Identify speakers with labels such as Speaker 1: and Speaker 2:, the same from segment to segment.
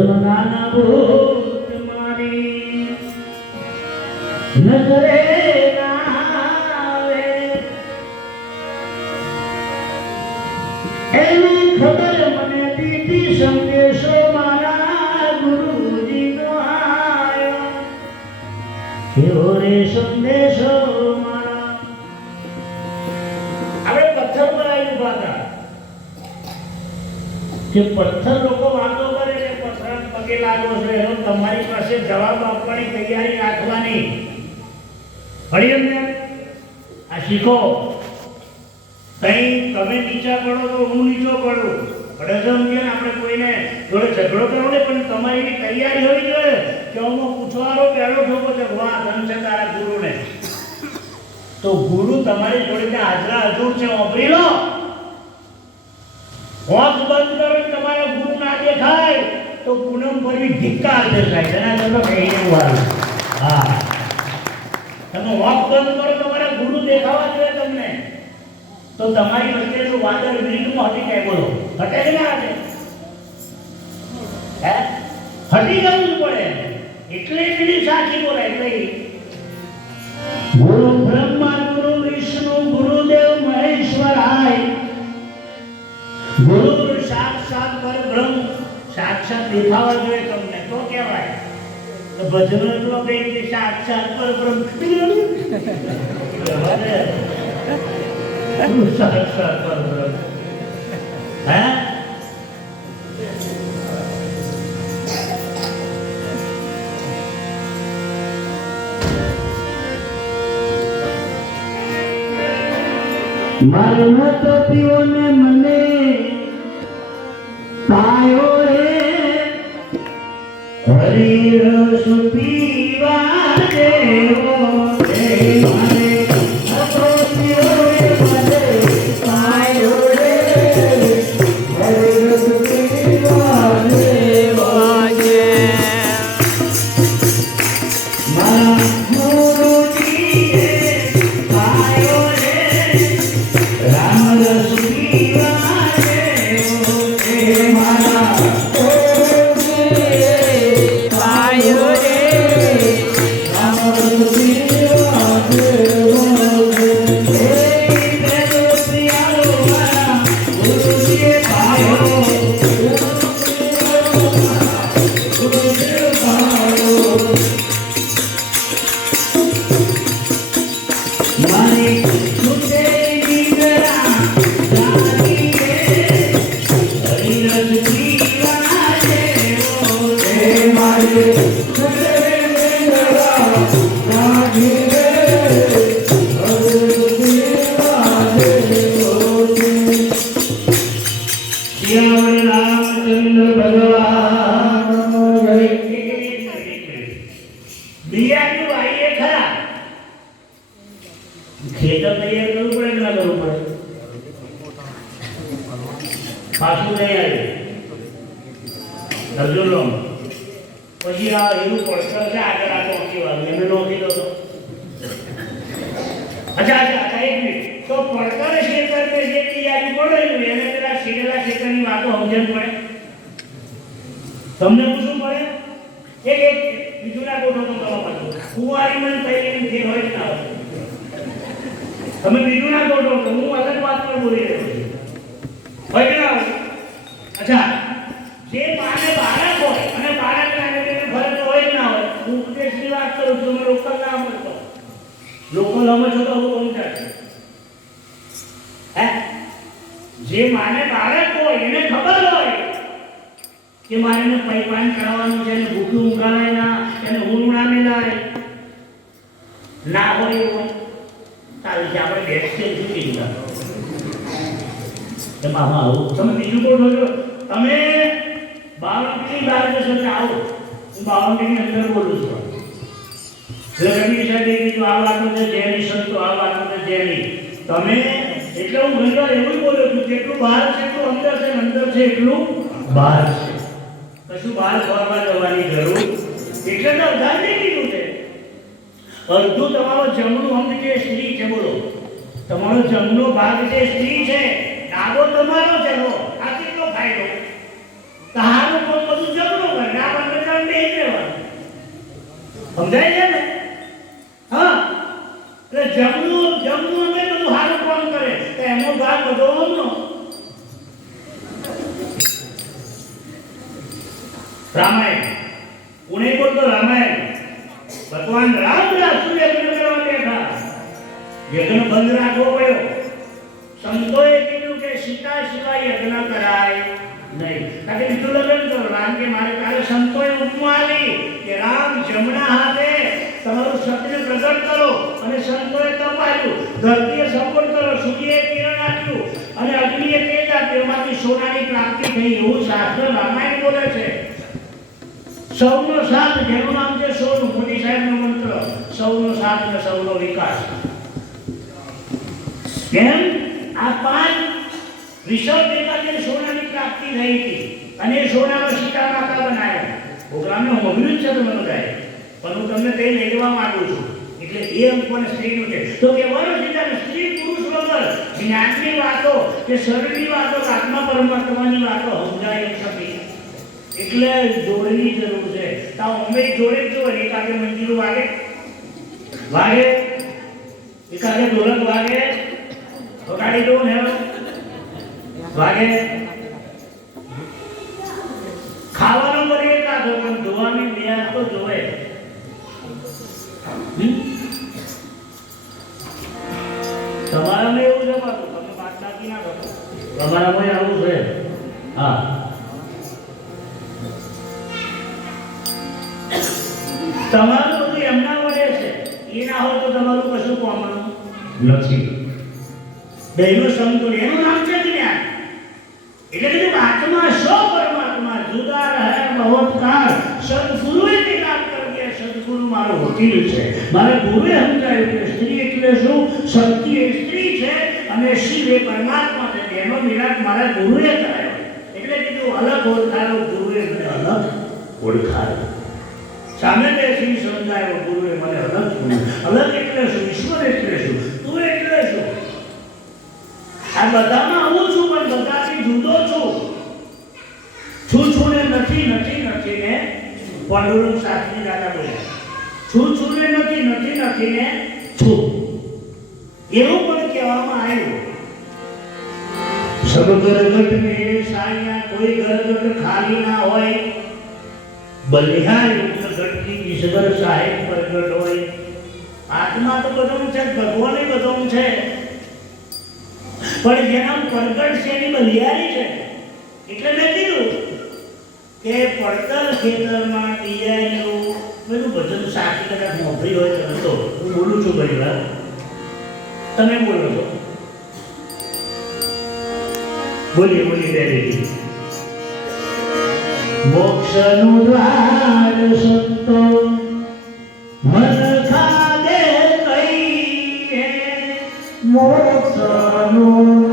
Speaker 1: ના દીધી સંદેશો મારા મારા આપણે પથ્થર પર આવી ઊભા કે પથ્થર લોકો વાતો કરે કે પથ્થર લાગો છો એનો તમારી પાસે જવાબ આપવાની તૈયારી રાખવાની. ભણી આ શીખો. કઈ તમે નીચા પડો તો હું નીચો પડું. પડે આપણે કોઈને જોડે ઝઘડો કરો ને પણ તમારી તૈયારી હોવી જોઈએ કે હું પૂછવાનો પહેલો ઠોકો છે, વાહ, ધન છે તારા ગુરુને. તો ગુરુ તમારી જોડે હાજરા હજુર છે ઓપરી લો. હોશ બંધ કરો તમારા ગુરુ ના દેખાય તો પૂનમ પરવી ધિક્કાર દેખાય તેના કરતા કઈ એવું હાલ હા. તમે વોક બંધ કરો તમારા ગુરુ દેખાવા જોઈએ તમને. તો તમારી વચ્ચે જો વાદળ વીજમાં હટી જાય, બોલો. હટે કે ના હટે હે? હટી જવું પડે. એટલે એની સાચી બોલે એટલે ગુરુ બ્રહ્મા ગુરુ વિષ્ણુ, ગુરુદેવ મહેશ્વરાય ગુરુ સાક્ષાત પરબ્રહ્મ સાક્ષાત દેખાવા જોઈએ તમને, તો કહેવાય. તો ભજન એટલો કઈ કે સાક્ષાત પરબ્રહ્મ. શું સાક્ષાત પરબ્રહ્મ? હે? મારા તો ને મને રે હરી રસ પીવા દેવો રે તમે બીજું ના જોડો હું અલગ વાત પર બોલી રહ્યો છું. હોય કે અચ્છા, જે માને બાળક હોય અને બાળક લાગે તેને ફરક હોય ના હોય, હું ઉપદેશની વાત કરું છું તમે લોકલ ના સમજતો લોકલ સમજો તો હું સમજાય હે? જે માને બાળક હોય, એને ખબર હોય કે મારે એને પૈપાન કરવાનું છે, એને ભૂખ્યું ઊંઘાડાય ના, એને ઊંઘ ના મેલાય. ના હોય એવું. બીજું કોણ તમે બાવનની બહાર જશો એટલે આવો. તમે એટલે હું ઘણીવાર એવું બોલું છું, જેટલું બહાર છે એટલું અંદર છે અંદર છે એટલું બહાર છે. કશું બહાર ફરવા જવાની જરૂર. એટલે ઉદાહરણ નહીં અડધું તમારો જમણું અંગ જે સ્ત્રી છે, બોલો. તમારો જમણો ભાગ જે સ્ત્રી છે. ડાબો તમારો છે લો આ કેટલો ફાયદો? તારું પણ બધું જમણું કરે કરવાનું બે રહેવાનું. સમજાય છે ને? હા. એટલે જમણું જમણું અંગે બધું સારું કોણ કરે? તો એનો ભાગ બધો અમનો રામાયણ. પુણે બોલતો? રામાયણ. ભગવાન રામ રાસુ યજ્ઞ બેઠા. યજ્ઞ બંધ રાખવો પડ્યો સંતોએ કીધું કે સીતા સિવાય યજ્ઞ કરાય સત્ય પ્રગટ કરો અને સંતોએ તપ આપ્યું ધરતીએ સપોર્ટ કરો. સૂર્યએ કિરણ આપ્યું અને અગ્નિએ તેજ આપ્યું. સોનાની પ્રાપ્તિ થઈ એવું શાસ્ત્ર રામાયણ બોલે છે. સૌનો સાથ જેનું નામ છે સોનું. સાહેબનો મંત્ર, સૌનો સાથ અને સૌનો વિકાસ. કેમ? આ પાંચ રિષભ દેવતાને સોનાની પ્રાપ્તિ થઈ હતી, અને સોનામાં સીતા માતા બનાવ્યા પ્રોગ્રામને મોકલ્યું જ છે તમને બધાએ પણ હું તમને તે લઈ લેવા માંગુ છું. એટલે એ અંકોને સ્ત્રીનું છે. તો કે વર સીતા સ્ત્રી પુરુષ વગર જ્ઞાનની વાતો કે શરીરની વાતો આત્મા પરમાત્માની વાતો સમજાય શકે એટલે જોડની જરૂર છે તો અમે જોડે જ જો એકાગે મંજીરું વાગે વાગે એકાદે ઢોલક વાગે વગાડી દો ને વાગે છે. મારે પૂર્વે સમજાયું કે સ્ત્રી એટલે શું? શક્તિ એ સ્ત્રી છે અને શિવ એ પરમાત્મા છે. એનો મિલાપ મારા ગુરુએ કરાયો. એટલે કીધું, અલગ ઓળખાયો ગુરુએ મને અલગ ઓળખાયો. સામે બેસી સમજાયો, ગુરુએ મને અલગ અલગ એટલે શું? ઈશ્વર એટલે શું? તું એટલે શું? આ બધામાં આવું છું, પણ બધાથી જુદો છું. છું છું ને નથી નથી નથી ને પંડુરંગ શાસ્ત્રી દાદા બોલ્યા. છું છું ને નથી નથી નથી ને છું. એવું પણ કહેવામાં આવ્યું. સબ ગરગટ ને સાયા કોઈ ગરગટ ખાલી ના હોય, બલિહારી ગઢની ઈશ્વર સાહેબ પ્રગટ હોય. આત્મા તો બધું છે, ભગવાન બધું છે. પણ જેના પ્રગટ છે એની બલિહારી છે. એટલે મેં કીધું કે પડતર ખેતરમાં ડિયારીઓ બધું ભજન સાચી કદાચ મોભી હોય તો હું બોલું છું ઘણી વાર તમે બોલો છો. બોલીએ બોલી બે દીદી મોક્ષનું દ્વાર સત્તો મન ખાદે કહીએ મોક્ષનું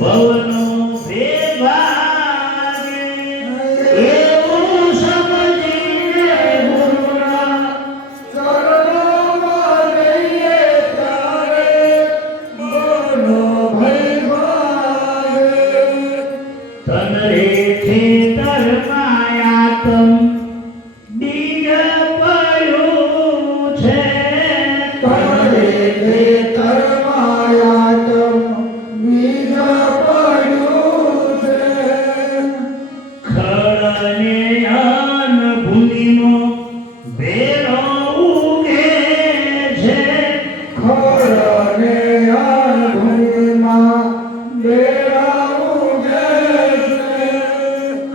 Speaker 1: ભવનો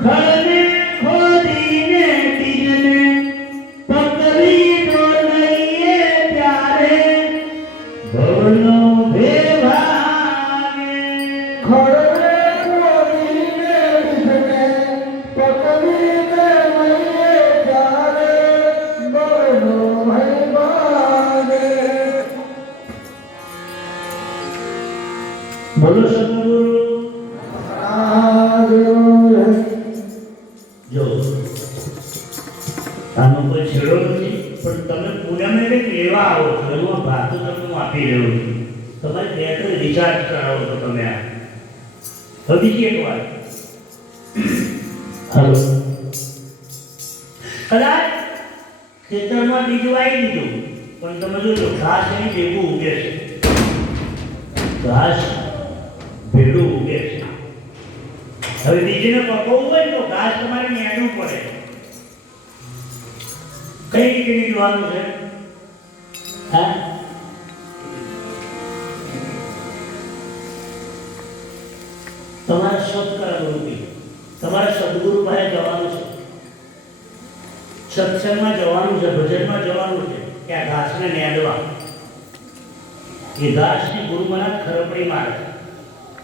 Speaker 1: Hallelujah. ખેતરમાં બીજું આવી દીધું. પણ તમે જોજો, ઘાસ એની ભેગું ઉગે છે. ઘાસ ભેડું ઉગે છે. હવે બીજીને પકવવું હોય તો ઘાસ તમારે નેડવું પડે. કઈ રીતે નીકળવાનું છે? હા? તમારે શબ્દ રૂપી. તમારે સદગુરુ પાસે જવાનું છે. સત્સંગમાં જવાનું છે, ભજનમાં જવાનું છે કે આ ઘાસને નેડવા એ ઘાસને ગુરુ મને ખરપડી મારે.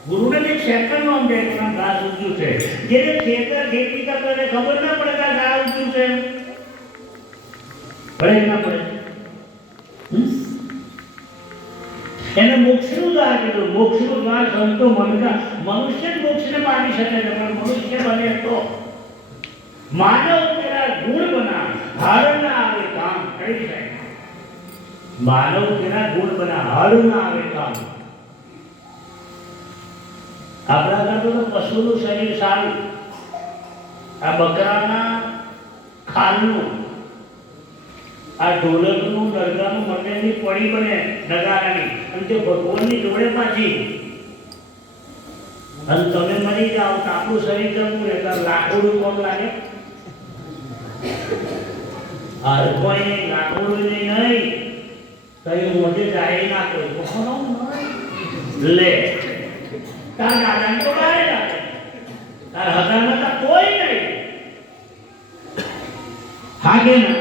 Speaker 1: ગુરુને એક સેકન્ડ નો સમજાય કે ઘાસ ઉગ્યું છે. જેને ખેતર ખેતી કરતા ખબર ના પડે કે ઘાસ ઉગ્યું છે ભલે ના પડે. એને મોક્ષનું દ્વાર કીધું. મોક્ષનું દ્વાર સંતો મનકા મનુષ્ય મોક્ષને પામી શકે છે, પણ મનુષ્ય બને તો. માનવ તેરા ગુણ બના હાર ના આવે કામ કરી જાય માનવ તેના ગુણ બના હાર ના આવે કામ. આપણા કરતો તો પશુનું શરીર સારું. આ બકરાના ખાલનું. આ ઢોલકનું નરગાનું મંડળની પડી બને નગારાની. અને તે ભગવાનની જોડે પાછી. અને તમે મરી જાઓ તો આપણું શરીર જમવું તો લાકડું કોણ લાગે? હર કોઈ લાકડું નહીં. કઈ મોઢે જાય ના કોઈ કોનો લે. તાર દાદાને તો બારે લાગે તાર હગામાં તો કોઈ નહીં. હાગે ના.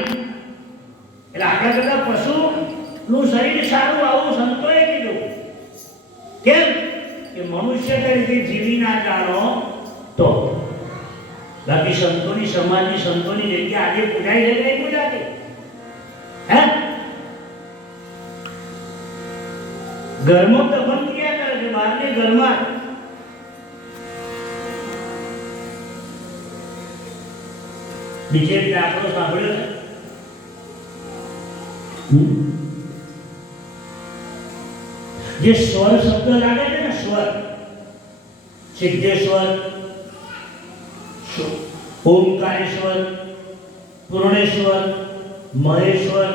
Speaker 1: એટલે આપણા કરતા પશુનું શરીર સારું આવું સંતોએ કીધું. કેમ? કે મનુષ્ય તરીકે જીવી ના જાણો તો બાકી સંતોની સમાજની સંતોની જગ્યા આજે પૂજાય છે કે નહીં પૂજાતી હે ઘરમાં તો બંધ ક્યાં કરે છે બહારની ઘરમાં જ. બીજે એક દાખલો સાંભળ્યો છે જે સ્વર શબ્દ લાગે છે ને સ્વર સિદ્ધેશ્વર સુ- ઓમકારેશ્વર પૂર્ણેશ્વર મહેશ્વર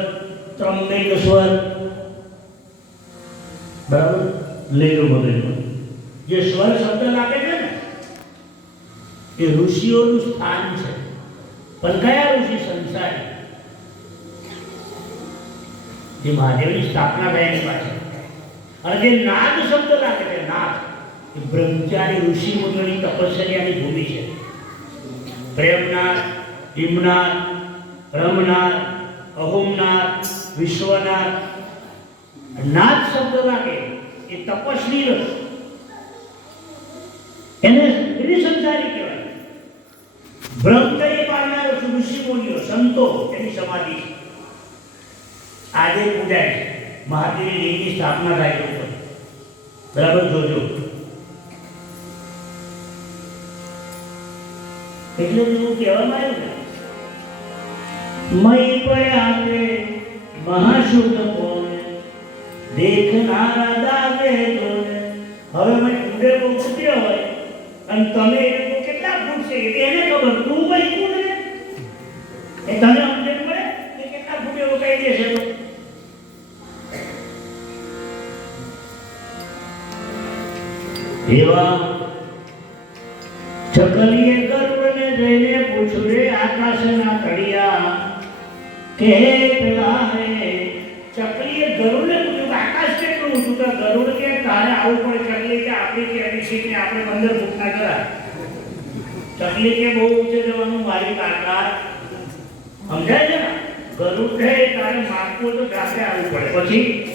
Speaker 1: ત્રંબકેશ્વર બરાબર લેજો મગજમાં જે સ્વર શબ્દ લાગે છે ને એ ઋષિઓનું સ્થાન છે પણ કયા ઋષિ સંસારી જે મહાદેવની સ્થાપના થયાની પાછળ અને જે નાગ શબ્દ લાગે છે નાગ એ બ્રહ્મચારી ઋષિ મુનિઓની તપસ્યાની ભૂમિ છે પ્રેમનાથ ભીમનાથ રમનાથ અહોમનાથ વિશ્વનાથ નાથ શબ્દ લાગે એ તપસ્વી રસ. એને એને સંસારી કહેવાય બ્રહ્મચર્ય પામનાર ઋષિ મુનિઓ સંતો, એની સમાધિ આજે પૂજાય મહાદેવની સ્થાપના થાય બરાબર જોજો. એટલે જ એવું કહેવામાં આવ્યું ને, મય પડ્યા તે મહાશુદ્ધ કોને દેખનારા દાવે તોને હવે મેં ઊંડે બહુ ફૂટ્યો હોય, અને તમે એ લોકો કેટલા ફૂટશે એ એને ખબર, તું ભાઈ ફૂટ ને એ તને સમજણ પડે કે કેટલા ફૂટ એવું કહી દેશે તો? એવા પૂછ્યું કે બહુ ઊંચે જવાનું, મારી તાકાત સમજાય છે ને? ગરુડ તો જાતે આવવું પડે. પછી?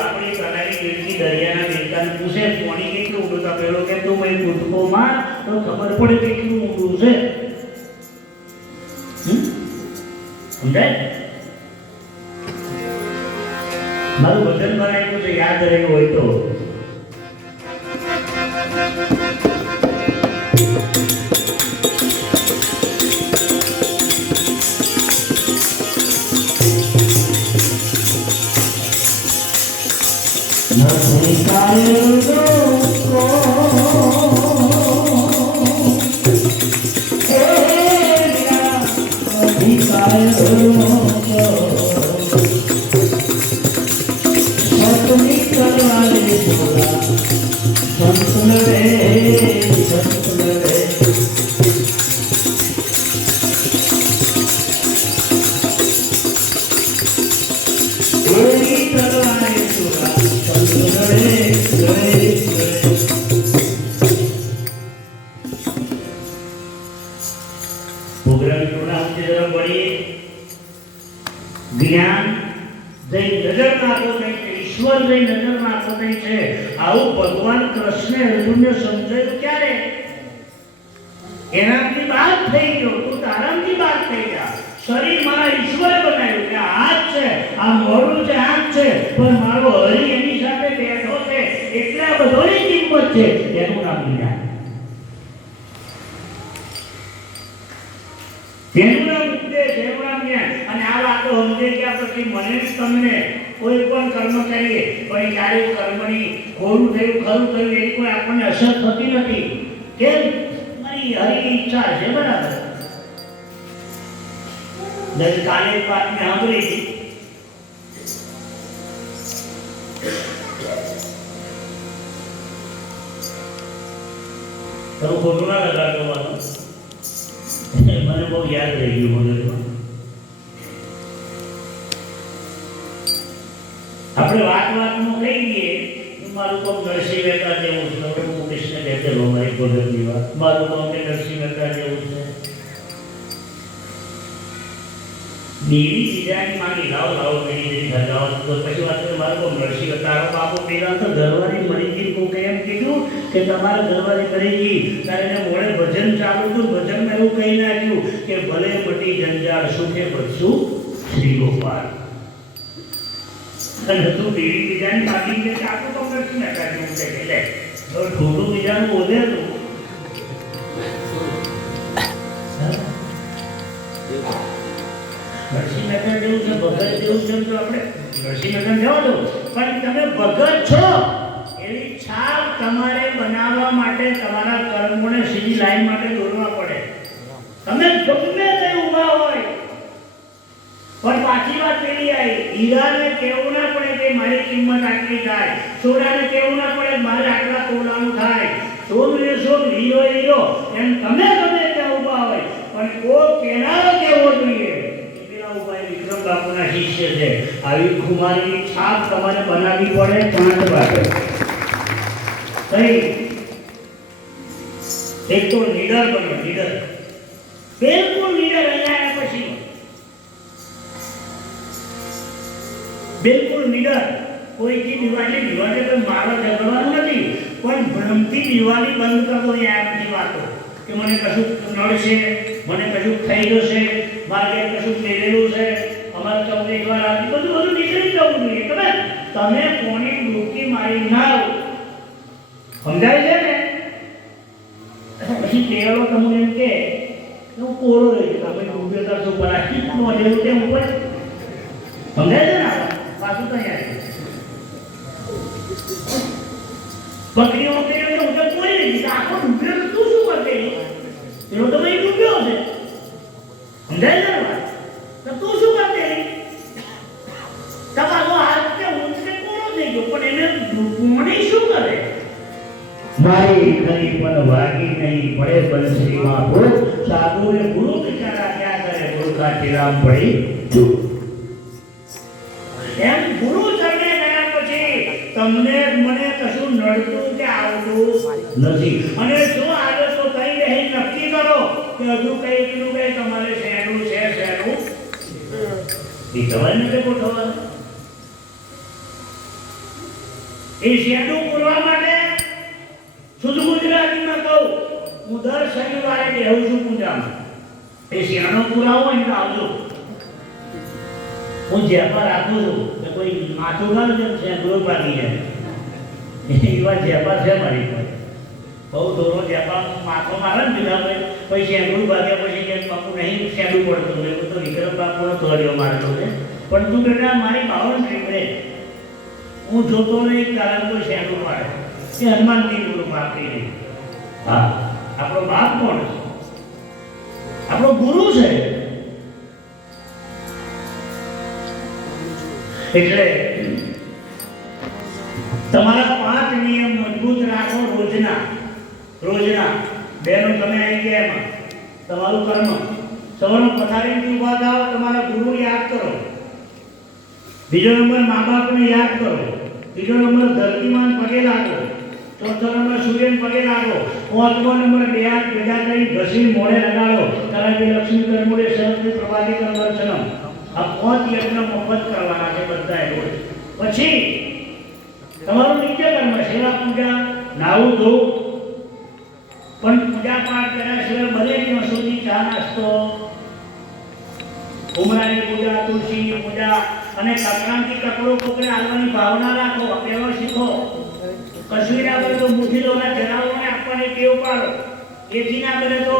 Speaker 1: આપણે કલાઈ તેડકી દરિયાના દેખાને પૂછે, પાણી કેટલું ઊંડું તો પેલો કે, તું કૂદકો માર તો ખબર પડે કેટલું ઊંડું છે. મારું વચન બનાવ્યું છે યાદ રહ્યું હોય તો. ક્યારે? એનાથી બાદ થઈ ગયો, તું તારામથી બાદ થઈ જા. શરીર મારા ઈશ્વરે બનાવ્યું કે હાથ છે, આ મોઢું છે, આંખ છે, પણ મારો હરી એની સાથે બેઠો એટલે આ બધાની છે એનું નામ જ્ઞાન એનું નામ ઉપદેશ એનું નામ જ્ઞાન અને આ વાતો સમજાઈ ગયા પછી મને જ તમને કોઈ પણ કર્મ કરીએ, પણ ક્યારે કર્મની ખોરું થયું, ખરું થયું, એની કોઈ આપણને અસર થતી નથી. કેમ? મારી હરી ઈચ્છા છે, બરાબર. જયારે કાલે એક વાત મેં સાંભળી હતી. તમે ખોટું ના લગાડવાનું મને બહુ યાદ રહી ગયું મગજમાં આપણે વાત વાતનું કહી દઈએ મારું કોમ નરસિંહ મહેતા જેવું છે. હું કૃષ્ણ કહેતેલો મારી ભગતની વાત. મારું કોમ કે નરસિંહ મહેતા જેવું છે. દેવી બીજાની માંગી લાવો લાવો બીડી જેવી ખરગાવો તો પછી વાત કરે મારું કોમ નરસિંહ તારો બાપુ પેલા તો ઘરવાળી મળી ગઈ. કોક એમ કીધું કે તમારા ઘરવાળી કરી ગઈ. ત્યારે એને મોડે ભજન ચાલુ હતું ભજનમાં એવું કહી નાખ્યું કે ભલે મટી જંજાળ સુખે બચશું શ્રી ગોપાલ. અને તું આખું તો નરસિંહ મહેતા જેવું છે. કે હવે ખોટું બીજાનું બોલે તું. પણ તમે ભગત છો છાપ તમારે બનાવવા માટે તમારા કર્મોને સીધી લાઈન માટે દોરવા પડે. તમે ગમે પણ પાછી વાત પેલી આવી હીરાને કેવું ના પડે કે મારી કિંમત આટલી થાય? સોનાને કેવું ના પડે મારે આટલા તોલાનું થાય? સોનું એ સોન હીરો હીરો. એમ તમે તમે ત્યાં ઊભા હોય. પણ કો કેનારો કેવો જોઈએ? વિક્રમ બાપુના શિષ્ય છે. આવી ખુમારીની છાપ તમારે બનાવવી પડે પાંચ વાગે એક તો લીડર બનો લીડર બિલકુલ લીડર અહીંયા પછી. બિલકુલ નિડર. કોઈથી દિવાળી દિવાળી તો મારો ઝઘડવાનું નથી, પણ ભ્રમથી દિવાળી બંધ કરતો આ બધી વાતો. કે મને કશું નડશે, મને કશું થઈ જશે, મારે કશું પહેરેલું છે, અમારે ચૌદ એક વાર આપી બધું બધું નીકળી જવું જોઈએ તમે તમે કોની ડૂબકી મારી ના સમજાય છે ને? પછી તેલો તમને એમ કે હું કોરો રહી તમે ડૂબ્યો તો શું પલાસ્ટિક જેવું તેમ ઉપર સમજાય છે ને? આ વાત? પાછું તો અહીંયા આવ્યું. બકરીઓ બકરીઓ તો ઉધર કોઈ નહીં દીધા. આખો ડૂબ્યો તો તું શું કરતે પેલો તો ભાઈ ડૂબ્યો છે સમજાય છે ને વાત? તો તું શું કરતે તમારો હાથ કે ઊંચકે કોરો થઈ ગયો પણ એને ડૂબવાની શું કરે મારી ખરી પણ વાગી નહીં, પડે બંસરીમાં ભૂત સાધુ ને ગુરુ બિચારા ક્યાં કરે ગુરુ રામ પડી ચૂપ એમ ગુરુ ચરણે ગયા પછી તમને મને કશું નડતું કે આવતું નથી અને જો આવે તો કઈ રહી નક્કી કરો કે હજુ કઈ પેલું કઈ તમારે શેનું છે શેનું એ તમારે નથી ગોઠવવાનું એ શેનું પૂરવા માટે શુદ્ધ ગુજરાતીમાં કહું હું દર છું પૂજામાં એ આવજો. હું જેપર રાખું છું કે કોઈ માથું ના જેમ છે દૂર પાકી જાય. એવા જેપા છે મારી પાસે. બહુ દોરો જેપા માથો મારે ને બીજા ભાઈ પછી શેંડું ભાગ્યા પછી કે બાપુ નહીં શેંડું પડતું કીધું તો વિક્રમ બાપુનો થોડીઓ મારતો છે પણ તું બેટા મારી બાવન નીકળે હું જોતો નહીં કારણ કોઈ શેંડું પાડે એ હનુમાનજી ગુરુ માપી નહીં હા. આપણો બાપ કોણ છે? આપણો ગુરુ છે. એટલે તમારા પાંચ નિયમ મજબૂત રાખો રોજના. રોજના. બેનો તમે આવી ગયા એમાં. તમારું કર્મ. સવારનું પથારીથી ઊભા થાવ તમારા ગુરુને યાદ કરો. બીજો નંબર મા બાપને યાદ કરો. ત્રીજો નંબર ધરતીમાન પગે લાગો. ચોથો નંબર સૂર્યને પગે લાગો. પાંચમો નંબર બે હાથ ભેગા કરી ઘસી મોઢે લગાડો. કારણ કે લક્ષ્મી કર્મોડે સહસ્ત્ર પ્રભાતી બધાએ રોજ. પછી તમારું નિત્ય કર્મ, સેવા પૂજા નાવું ધોવું. પણ પૂજા પાઠ કર્યા સિવાય ત્યાં સુધી ચા નાસ્તો, ઉમરાની પૂજા, તુલસીની પૂજા અને સંક્રાંતિ કપડો કોકડે આવવાની ભાવના રાખો પેલો શીખો. કશું ના કરે તો મુઠીલોના જનાવરોને આપવાની ટેવ પાડો. એથી ના કરે તો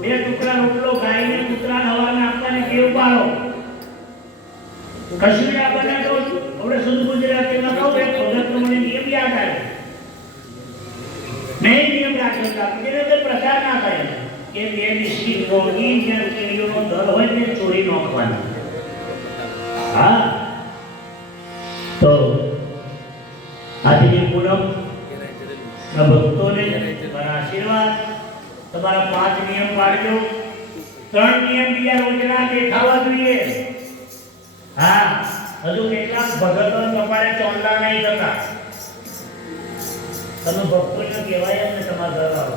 Speaker 1: બે ટુકડા રોટલો ગાયને કૂતરા હવાને આપવાની ટેવ પાડો. કશ્મીર ના બને તો આપણે શુદ્ધ ગુજરાતીમાં કહું એક ભગત પ્રમાણે નિયમ યાદ આવે. નહીં નિયમ રાખ્યો આપણે તે પ્રચાર ના થાય કે બે બિસ્કીટ રોગી જ્યાં કેરીઓનો દર હોય ને ચોરી નોખવાની હા? તો આજની કહેવાય એમને તમારા ઘર આવો.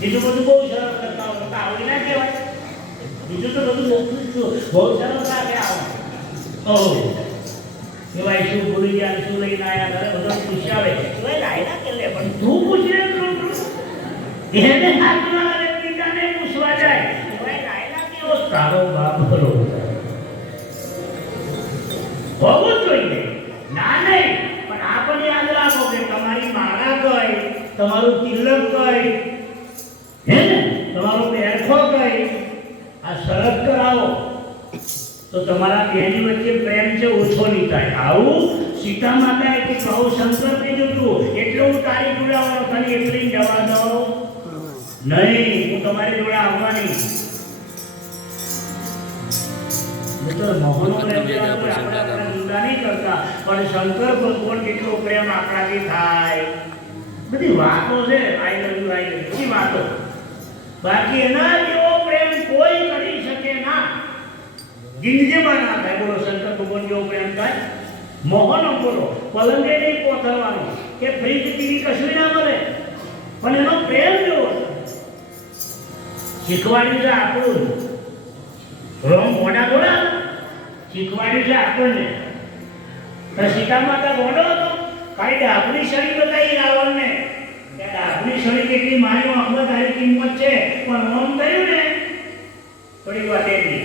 Speaker 1: બીજું બધું બહુ સરળ કરતા હોય આવડી ના કહેવાય. બીજું તો બધું મોકલું છું બહુ સરળ લાગે આવો. કહેવાય શું ભૂલી ગયા શું લઈને આવ્યા ઘરે બધો પૂછાવે કહેવાય લાયના કે લે, પણ તું તું તું એને હાથમાં આવે બીજાને પૂછવા જાય. કહેવાય લાયલા કેવો તારો બાપ ખરો હોવું જોઈએ ના નહીં પણ આ પણ યાદ રાખો કે તમારી માળા કઈ તમારું તિલક કઈ? હે ને? તમારો બેઠો કઈ? આ શરત કરાવો. તો તમારા બેની વચ્ચે પ્રેમ છે ઓછો નહીં થાય. આવું સીતા માતાએ કે કહું શંકરને જોતું એટલે હું તારી જોડાવાનો તને એકલી જવા દો નહીં હું તમારી જોડે આવવાની. આપણા કરતા. પણ શંકર ભગવાન કેટલો પ્રેમ આપણાથી થાય. બધી વાતો છે I love you I love બધી વાતો. બાકી એના જેવો પ્રેમ કોઈ કરી શકે ના. જિંદગીમાં ના થાય, બોલો શંકર ભગવાન જેવો પ્રેમ થાય. મોહનો બોલો, પલંગે નહીં કોથળવાનો, કે ફ્રીજ ટીવી કશું ના મળે. પણ એનો પ્રેમ જેવો. શીખવાડ્યું છે આપણું. રોમ મોટા બોલા. શીખવાડ્યું છે આપણને. સીતા માતા બોલો હતો. ખાલી ડાબની શરી બતાવી રાવણને. કે ડાબની શરી કેટલી મારી આંખમાં તારી કિંમત છે. પણ ઓમ થયું ને? થોડી વાત એની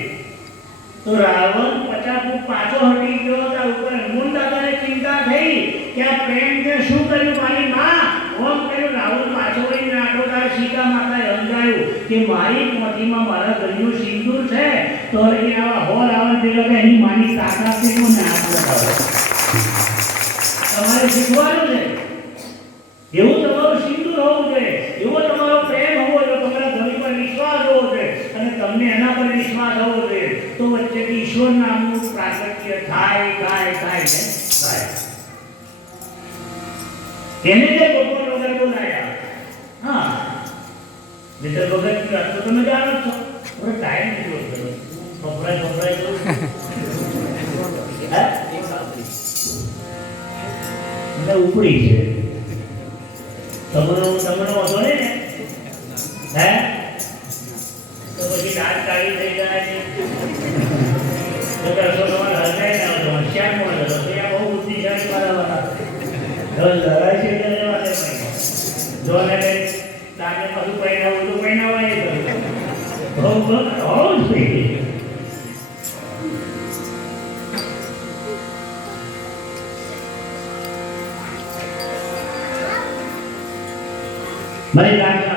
Speaker 1: તો રાવણ પચાસ ફૂટ પાછો હટી ગયો તા ઉપર મૂળ દાદાને ચિંતા થઈ કે આ પ્રેમ તે શું કર્યું મારી માં? ઓમ કર્યું? રાવણ પાછો વળીને આટલો તાર સીતા માતાએ સમજાયું કે મારી પોથીમાં મારા ગળ્યું સિંદૂર છે. તો એ આવા હોર આવે પેલો કે એની માની તાકાત મને હાથ લગાવો તમારે શીખવાનું છે. એવું તમારું શીખતું હોવું જોઈએ એવો તમારો પ્રેમ હોવો જોઈએ તમારા ધર્મ પર વિશ્વાસ હોવો જોઈએ અને તમને એના પર વિશ્વાસ હોવો જોઈએ તો વચ્ચેથી ઈશ્વર નામનું પ્રાગટ્ય થાય થાય થાય ને થાય. એને જે ભગવાન વગર બોલાયા. હા. મિત્ર ભગત તો તમે જાણો છો. હવે ટાઈમ કેટલો થયો? ફફડાય ફફડાય તો મને ઉપડી છે. તમને તમને વાંધો ને? હે? તો પછી દાંત કાઢી થઈ જાય છે તો કરશો તમારે હલકાઈ ના હતો શ્યામ પણ હતો? તો આ બહુ બુદ્ધિશાળી મારા વાળા લડાઈ છે એટલે લેવા દે જો ને તાકે પછી પહેરાવું તો પહેરાવાય બહુ બહુ જ મારી લાગતા પર